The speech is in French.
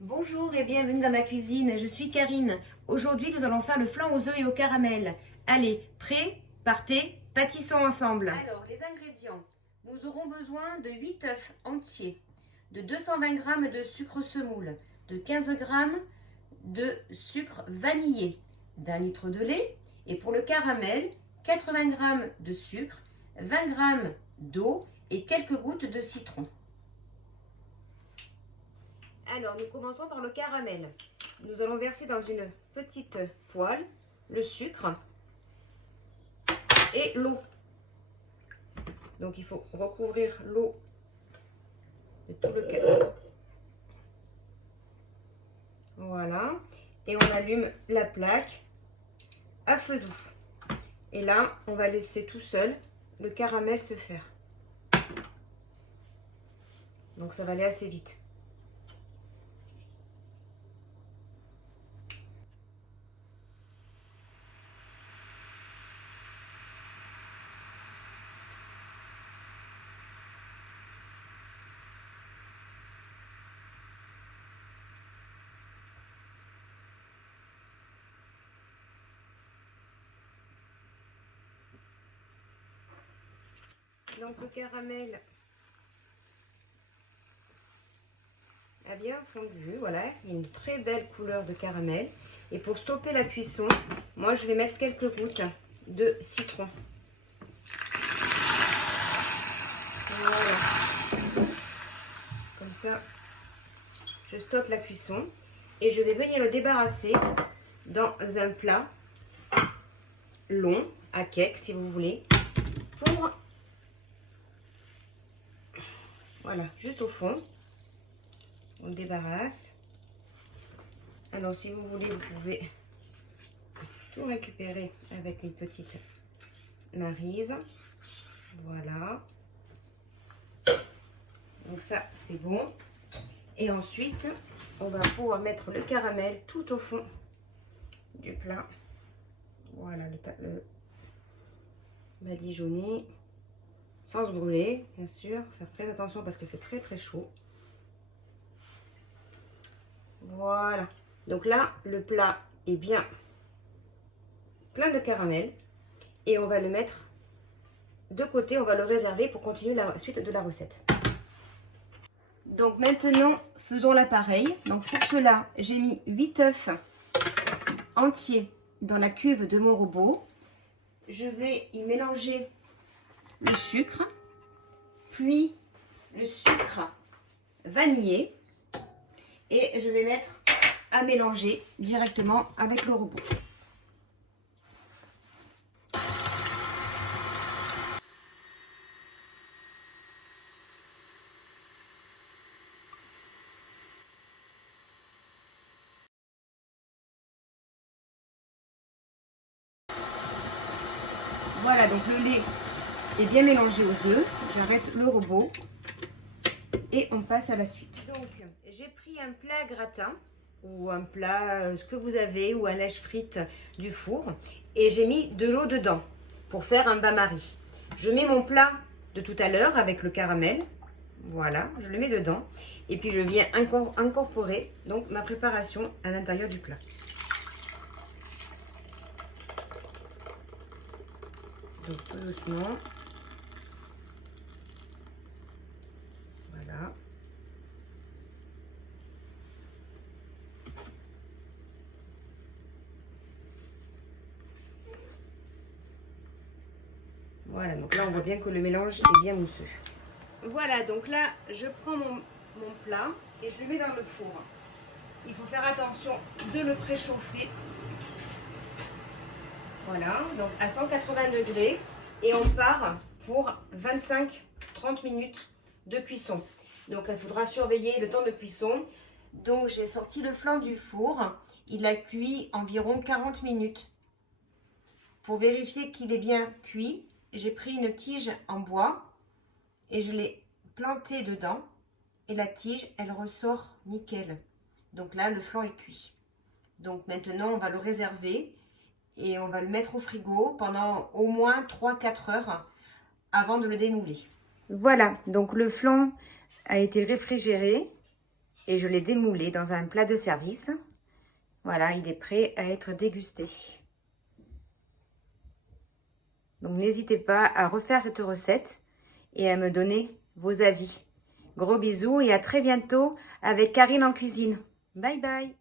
Bonjour et bienvenue dans ma cuisine, je suis Karine. Aujourd'hui nous allons faire le flan aux œufs et au caramel. Allez, prêt, partez, pâtissons ensemble. Alors les ingrédients, nous aurons besoin de 8 œufs entiers, de 220 g de sucre semoule, de 15 g de sucre vanillé, d'1 litre de lait et pour le caramel, 80 g de sucre, 20 g d'eau et quelques gouttes de citron. Alors, nous commençons par le caramel. Nous allons verser dans une petite poêle le sucre et l'eau. Donc, il faut recouvrir l'eau de tout le caramel. Voilà. Et on allume la plaque à feu doux. Et là, on va laisser tout seul le caramel se faire. Donc, ça va aller assez vite. Donc le caramel a bien fondu, voilà, il y a une très belle couleur de caramel. Et pour stopper la cuisson, moi je vais mettre quelques gouttes de citron. Voilà. Comme ça, je stoppe la cuisson et je vais venir le débarrasser dans un plat long, à cake si vous voulez, pour... Voilà, juste au fond, on le débarrasse. Alors, si vous voulez, vous pouvez tout récupérer avec une petite maryse. Voilà. Donc ça, c'est bon. Et ensuite, on va pouvoir mettre le caramel tout au fond du plat. Voilà, le badigeonner. Sans se brûler, bien sûr. Faire très attention parce que c'est très très chaud. Voilà. Donc là, le plat est bien plein de caramel. Et on va le mettre de côté. On va le réserver pour continuer la suite de la recette. Donc maintenant, faisons l'appareil. Donc pour cela, j'ai mis 8 œufs entiers dans la cuve de mon robot. Je vais y mélanger le sucre, puis le sucre vanillé et je vais mettre à mélanger directement avec le robot. Voilà, donc le lait est bien mélangé aux œufs. J'arrête le robot et on passe à la suite. Donc, j'ai pris un plat gratin ou un plat, ce que vous avez, ou un lèche-frites du four, et j'ai mis de l'eau dedans pour faire un bain-marie. Je mets mon plat de tout à l'heure avec le caramel. Voilà, je le mets dedans et puis je viens incorporer donc ma préparation à l'intérieur du plat. Donc tout doucement. Voilà. Voilà, donc là on voit bien que le mélange est bien mousseux. Voilà, donc là je prends mon plat et je le mets dans le four. Il faut faire attention de le préchauffer. Voilà, donc à 180 degrés et on part pour 25-30 minutes de cuisson. Donc il faudra surveiller le temps de cuisson. Donc j'ai sorti le flan du four. Il a cuit environ 40 minutes. Pour vérifier qu'il est bien cuit, j'ai pris une tige en bois et je l'ai plantée dedans. Et la tige, elle ressort nickel. Donc là, le flan est cuit. Donc maintenant, on va le réserver et on va le mettre au frigo pendant au moins 3-4 heures avant de le démouler. Voilà, donc le flan a été réfrigéré et je l'ai démoulé dans un plat de service. Voilà, il est prêt à être dégusté. Donc n'hésitez pas à refaire cette recette et à me donner vos avis. Gros bisous et à très bientôt avec Karine en cuisine. Bye bye!